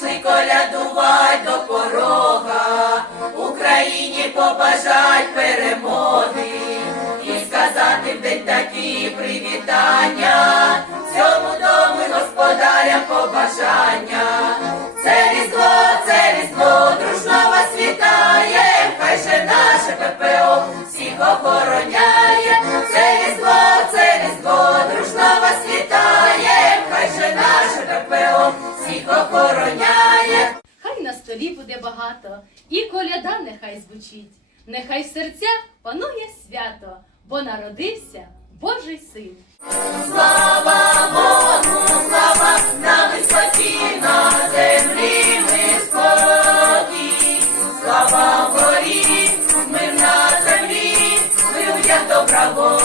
прийшли колядувать до порога, Україні побажать перемоги і сказати в день такі привітання, цьому дому й господарям побажання. Це різдво, це різдво, дружно вас вітає, хай же наше ППО всіх охороняє. їх охороняє. Хай на столі буде багато, і коляда нехай звучить, нехай в серцях панує свято, бо народився Божий син. Слава Богу, слава на висоті, на землі ми споді, слава горі, ми на землі, ми людям добра Бога.